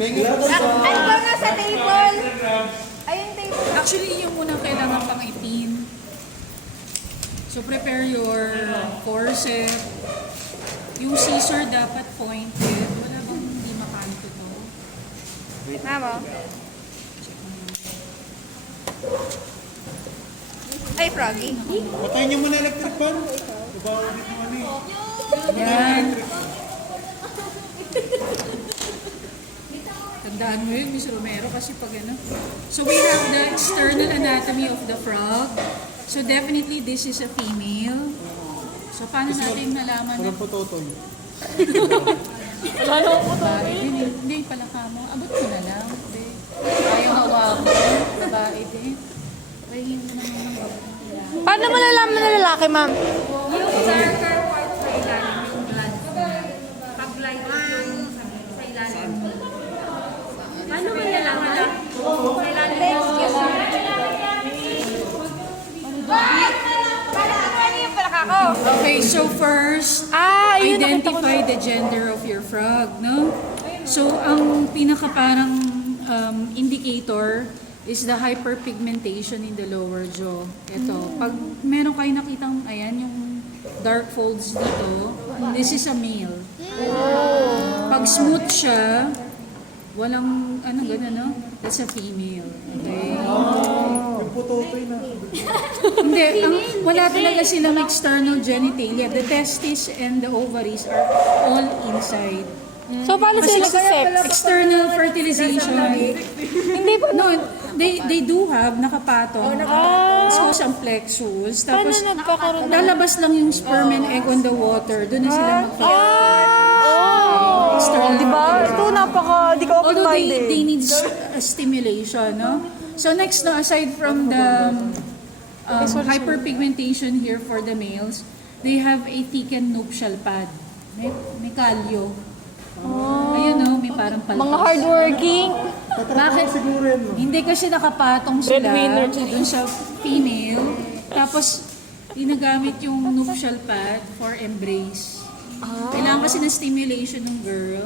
Ano ba nasa table? Ayun table. Actually, yung muna kailangan pang ipin. So, prepare your forceps. Yung scissor dapat pointed. Wala bang hindi makanto to? Mama. Ay, Froggy. Patayin niyo muna electric fan. Babawa dito naman eh. Yan. Tandaan mo yun, Miss Romero, kasi pag ano. So, we have the external anatomy of the frog. So, definitely, this is a female. So, paano natin nalaman na? Walang pototol. Wala na ako po. Babae din eh. Hindi pala ka mo. Abot ko na lang. Hindi. Ayaw hawakan. Babae din. Pahin mo naman ng babae. Paano malalaman na lalaki, ma'am? Yung darker part sa ilalim, yung glands niya. Pag light yung sa ilalim. Paano mo nalaman na? Sa ilalim yung skin. Okay, so first, identify the gender of your frog, no? So, ang pinaka parang indicator is the hyperpigmentation in the lower jaw. Ito, pag meron kayo nakitang, ayan, yung dark folds dito, this is a male. Pag smooth siya, walang, ano, gano'n, no? That's a female. Okay? Yung pototoy na. Hindi, wala talaga silang external genitalia. The testes and the ovaries are all inside. So, paano sila nag-sex? External fertilization. Hindi ba? No, they do have nakapatong. So, ang plexus. Tapos, nagkakaroon ng... lalabas lang yung sperm and egg on the water. Doon na sila external Diba? Ito, di ka Although open-minded. they need stimulation, no? So next, no, aside from the hyperpigmentation here for the males, they have a thickened nuptial pad. May kalyo. Ayun, no? May parang palpas. Mga hardworking. Bakit? Siguro yan, no? Hindi kasi nakapatong sila Breadwinner. dun sa female. Tapos, ginagamit yung nuptial pad for embrace. Kailangan kasi ng stimulation ng girl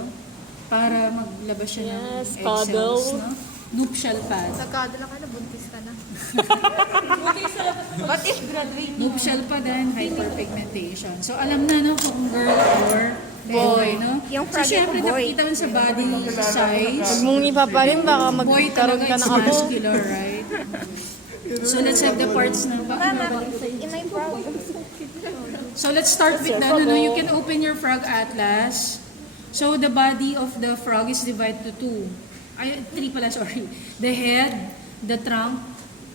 para maglabas siya ng Yes, egg cuddle. cells, no? Nuptial pad. Nagkadala ka na, buntis ka na. What if graduate? Nuptial pad and hyperpigmentation. So, alam na, no, kung girl or boy, no? Yung So, frog syempre, yung boy. nakita mo sa body size. Huwag mong ipaparin, baka Boy magkaroon talaga ka is ng abo. muscular, right? So, let's have the parts na. So, let's start with the, ano, you can open your frog atlas. So, the body of the frog is divided to three pala, sorry. The head, the trunk,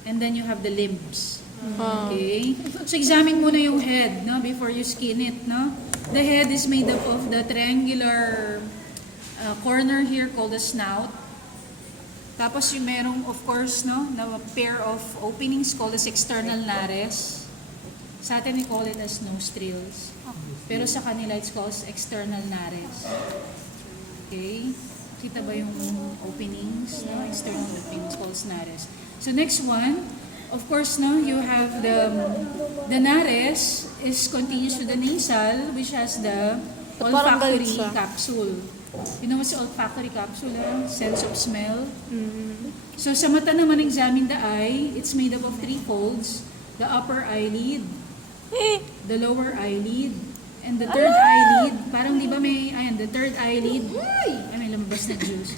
and then you have the limbs. Okay? So, examine muna yung head, no, before you skin it, no? The head is made up of the triangular corner here called the snout. Tapos yung merong, of course, no, na pair of openings called as external nares. Sa atin, we call it as nostrils. Pero sa kanila, it's called external nares. Okay? Kita ba yung openings? No? External openings called nares. So next one, of course, no, you have the nares is continuous to the nasal, which has the Parang galit olfactory siya. capsule. You know what's the olfactory capsule? Sense of smell. So sa mata naman, examine the eye. It's made up of three folds. The upper eyelid, the lower eyelid, and the third eyelid. Parang di ba may, ayan, the third eyelid. Ay, may lumabas na juice.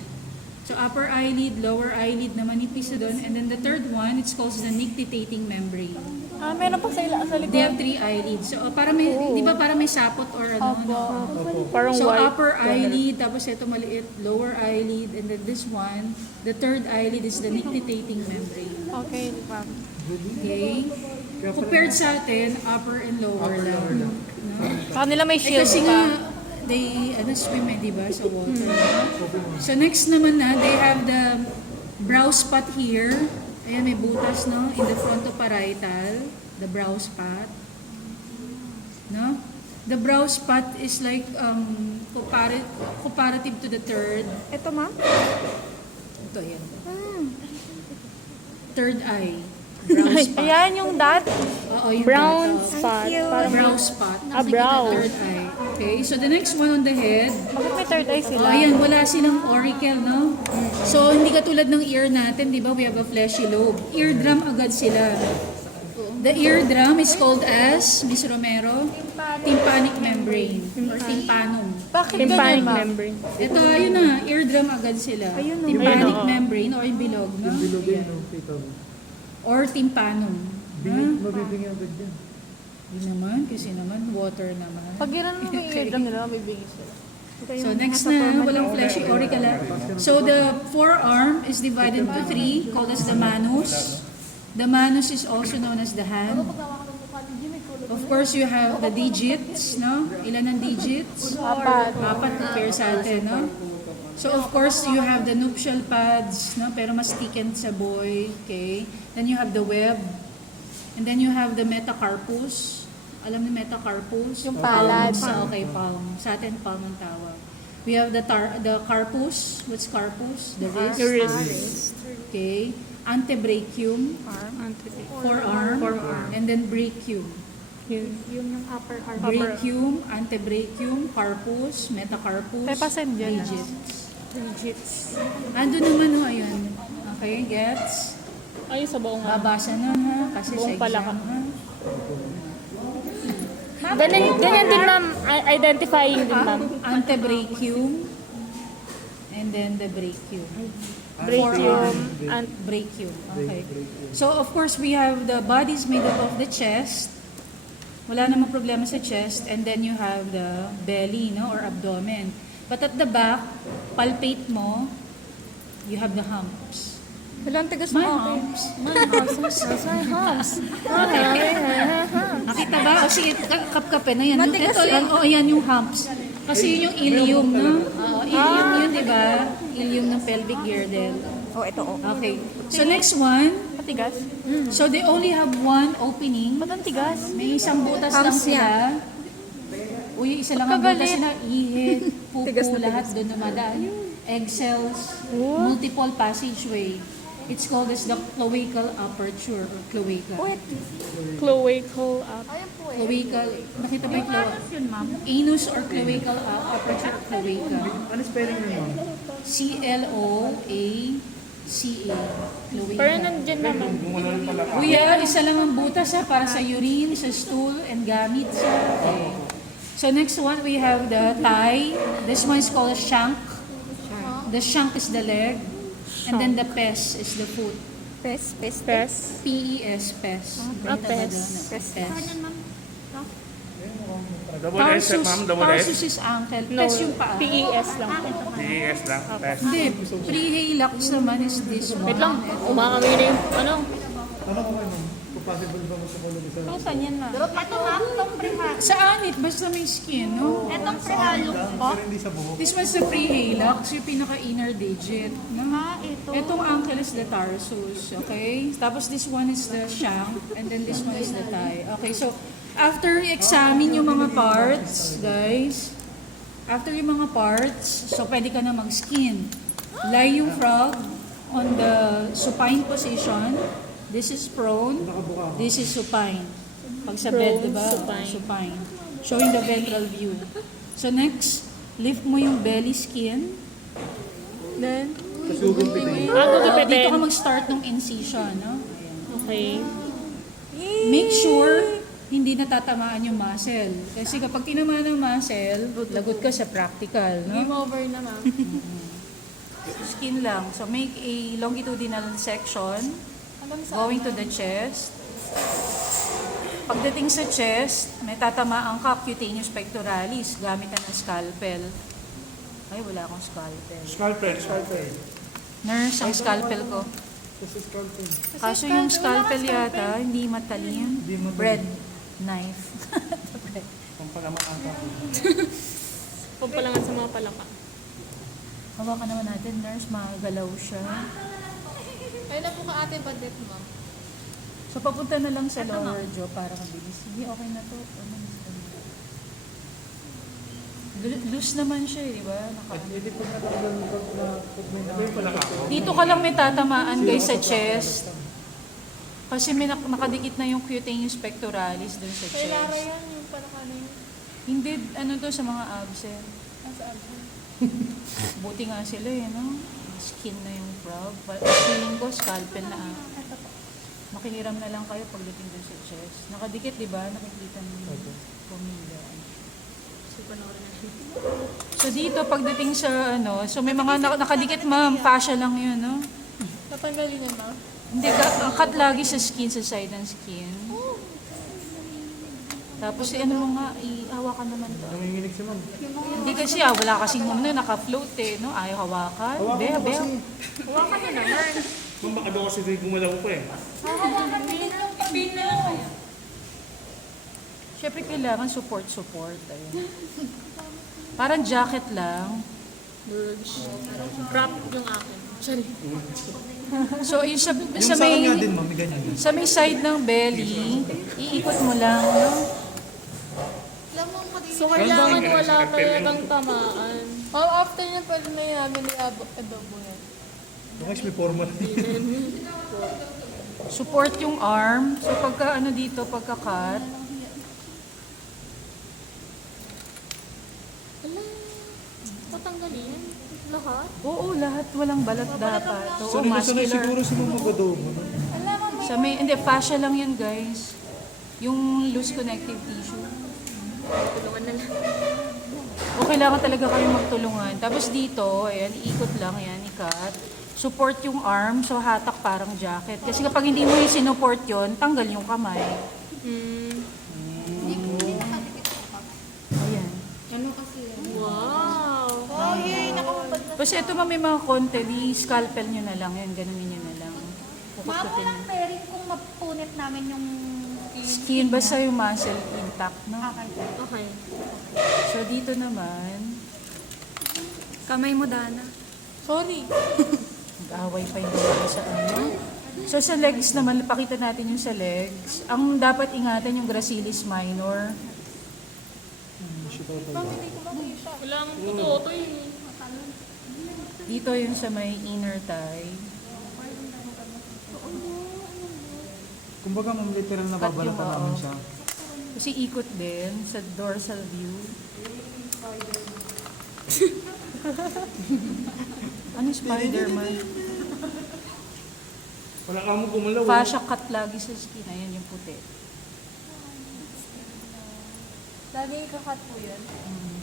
So upper eyelid, lower eyelid na manipis na doon. And then the third one, it's called the nictitating membrane. Meron pa sa likod. They have three eyelids. So para may, di ba para may sapot or ano? Parang So white. upper eyelid, tapos ito maliit, lower eyelid, and then this one, the third eyelid is the nictitating membrane. Okay, ma'am. Okay? Compared sa atin, upper and lower lang. No? Kanila may shield Kasi pa. nga, they swim di ba, sa water. So next naman na, they have the brow spot here. Ayan, may butas, no? In the frontoparietal, the brow spot. No? The brow spot is like comparative to the third. Ito, ma'am? Ito, yan. Third eye. Brown spot. Ayan yung dot. Oo, yung Brown dot, oo. spot. Parang Brow spot. brow. Third eye. Okay, so the next one on the head. Bakit may third eye sila? Ayan, wala silang auricle, no? So, hindi katulad ng ear natin, di ba? We have a fleshy lobe. Eardrum agad sila. The eardrum is called as, Miss Romero, tympanic membrane or tympanum. Bakit Tympanic ganun, ma'am? membrane. Ito, ayun na, eardrum agad sila. Tympanic oo. membrane or yung bilog, no? Bilog yun, no? Kita mo. Or tympanum. Mabibingi agad yan. Hindi naman, kasi naman, water naman. Pag gano'n mo yung eardrum nila, mabibigay sila. So next na, walang fleshy auricle. So the forearm is divided into three, called as the manus. The manus is also known as the hand. Of course, you have the digits, no? Ilan ang digits? Apat. Apat na pair sa atin, no? So of course, you have the nuptial pads, no? Pero mas thickened sa boy, okay? Then you have the web. And then you have the metacarpus. Alam ni metacarpus? Yung palad. Okay, palm. Sa atin, palm ang tawag. We have the carpus. What's carpus? The wrist. Your wrist. Okay. Antebrachium. Forearm. And then brachium. Yun. Yung upper arm. Brachium, antebrachium, carpus, metacarpus, May pasen dyan, ah. digits. Ando naman ho, ayun. Okay, gets? Ay, sa buong Babasa nun ha, kasi Buong sa palaka. exam ha. Ganyan din, ma'am. Identifying din, ma'am. Antebrachium, and then the brachium. Brachium. And Brachium, okay. So of course, we have the body is made up of the chest. Wala namang problema sa chest. And then you have the belly, no, or abdomen. But at the back, palpate mo, you have the humps. Walang tigas My mo. humps. My humps. Nakita ba? O sige, kapkape na yan. Matigas Ito, yan. yan yung humps. Kasi yun yung ilium, no? Ilium yun, di ba? Ilium ng pelvic girdle. Oh, ito oh. Okay. So next one. Matigas? So they only have one opening. Ba't ang tigas? May isang butas lang Humps sila. Uy, isa lang ang butas Pagkagalit. sila. Ihit, Tigas pupo, na lahat doon dumadaan. Egg cells, multiple passageway. It's called as the cloacal aperture or cloaca. Wait. cloacal up. Ayun po eh. Cloacal, nakita ba yung cloaca? Yun, ma'am. Anus or cloacal aperture or cloaca. Ano spelling nun, ma'am? C-L-O-A-C-A. Pero Cloaca. nandyan naman. Kuya, isa lang ang butas ha, para sa urine, sa stool, and gamit sa... Okay. So next one, we have the thigh. This one is called a shank. The shank is the leg. And then the pes is the foot. Pes. Pes. P-E-S, pes. Pes. Pes. Double S, ma'am, double S. Tarsus is ankle. No, Pes yung paa. PES lang. PES lang, test. Hindi, pre-halax naman is this one. Wait lang. Umakami na yung ano. Tanong ko kayo, ma'am. Kung possible ba mo sa kulog isa? Kung saan yan na? Ito ha, itong prehalo. Sa anit, basta may skin, no? Itong prehalo po. Pero hindi sa buhok. This one's the pre-halax, yung pinaka-inner digit. No? Ito. Itong ankle is the tarsus, okay? Tapos this one is the shank, and then this one is the thigh. Okay, so after examine yung mga parts, guys, after yung mga parts, so pwede ka na mag-skin. Lie yung frog on the supine position. This is prone. This is supine. Pag sa bed, Prone, diba? supine. Supine. Showing the ventral view. So next, lift mo yung belly skin. Then, Gugupitin. dito ka mag-start ng incision, no? Ayan. Okay. Make sure hindi natatamaan yung muscle. Kasi kapag tinamaan ng muscle, lagot ka sa practical, no? Game over na ma'am. Skin lang. So make a longitudinal section going to the chest. Pagdating sa chest, may tatamaan ka cutaneous pectoralis gamit ng scalpel. Ay, wala akong scalpel. Scalpel. Nurse, ang scalpel ko. Kasi scalpel. Kaso yung scalpel yata, hindi matalim. Bread knife. Pampalaman ang ka. Pampalangan sa mga palaka. Hawakan naman natin, nurse, magalaw siya. Kaya na po ka ate badet mo. So, papunta na lang sa lower jaw para mabilis. Hindi, okay na to. Loose naman siya, di ba? Hindi po na talagang pag may Dito ka lang may tatamaan guys sa chest. Kasi may nakadikit na yung cutaneous pectoralis dun sa Kay Lara chest. yan, yung parang ano yun. Hindi, ano to sa mga abs eh. Nasa abs. Buti nga sila eh, no? Skin na yung frog. Feeling ko, scalpel na ah. Makihiram na lang kayo pagdating dun sa chest. Nakadikit, di ba? Nakikita mo yung pumila. So dito, pagdating sa ano, so may mga nakadikit ma'am, fascia lang yun, no? Natanggalin niya na. Hindi, ang cut lagi sa skin, sa side ng skin. Tapos ano mo nga, ihawakan naman to. Nanginginig si ma'am. Hindi kasi wala kasing ano, naka-float eh, no? Ayaw hawakan. Bea, bea. Hawakan mo naman. Ma'am, baka daw kasi ito yung gumalaw pa eh. Pin na lang kayo. Siyempre kailangan support. Ayun. Parang jacket lang. Wrap yung akin. Sorry. So yung sa Yung sa kanya din, ma'am, may ganyan din. sa may side ng belly, iikot mo lang, no? Alam mo, madilim. So, kailangan wala talagang tamaan. Oh, after niya pwede na yung namin i-adobo yan. Guys, may forma na Support yung arm. So pagka ano dito, pagka-cut, Tatanggalin. Lahat. oo, lahat walang balat dapat. Oo, Sanay na sanay muscular. siguro si ma'am mag-adobo. no? Alam mo, may Sa may, hindi, fascia lang yun, guys. Yung loose connective tissue. Tulungan na lang. O kailangan talaga kayo magtulungan. Tapos dito, ayan, iikot lang, yan, ikat. Support yung arm, so hatak parang jacket. Kasi kapag hindi mo yung sinuport yun, tanggal yung kamay. Ayan. Wow. oh, yay, nakapapad na. Tapos ito may mga konti, di scalpel nyo na lang, yan, ganunin nyo na lang. Mamo Pukututin lang pairing kung mapunit namin yung skin, basta yung muscle intact, no? Okay. So dito naman, Kamay mo, Dana. Sorry. mag-away pa yung dalawa sa ano. So sa legs naman, pakita natin yung sa legs. Ang dapat ingatan yung gracilis minor. Walang totoo to eh. Dito yung sa may inner thigh. Kumbaga, ma'am, literal na Cut babalatan yung, namin oo. siya. Kasi ikot din sa dorsal view. Ano yung Spider-Man? Wala ka mo gumalaw. Fascia cut lagi sa skin. Ayan yung puti. Lagi kakat po yun.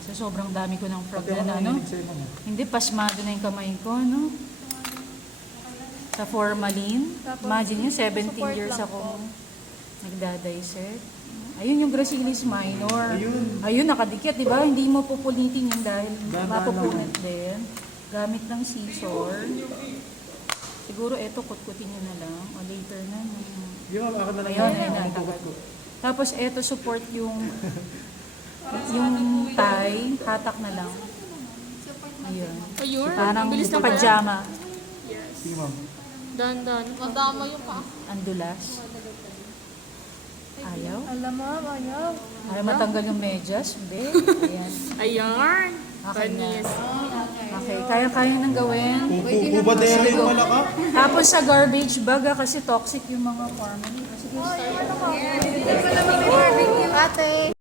Sa sobrang dami ko ng frog Pati ako na ano. nanginginig sa'yo, ma'am. Hindi, pasmado na yung kamay ko, no? Sa formalin. Imagine nyo, 17 Support years lang ako po. nagdadissect. Ayun yung gracilis minor. Ayun. Ayun, nakadikit, di ba? Hindi mo pupulitin yun dahil Dahan-dahan mapupunit din. Gamit ng scissor. Siguro eto, kutkutin nyo na lang. O later na. Yung ma'am, ako na lang Ayun, yung ayun, mapugot ko. Tapos eto, support yung thigh. Hatak na lang. Ayun. Ayun. Parang Bilis na pala. pajama. Sige, ma'am. Dan. Madama yung pa. Andulas. Ayaw? Alam mo, ayaw. Ayaw matanggal yung medyas? Hindi. Ayan. Ayan. Okay na. Panis. Okay, kaya-kaya nang gawin. Ubadera yung wala ka. Tapos sa garbage bag kasi toxic yung mga formalin. Sige, start. Ate.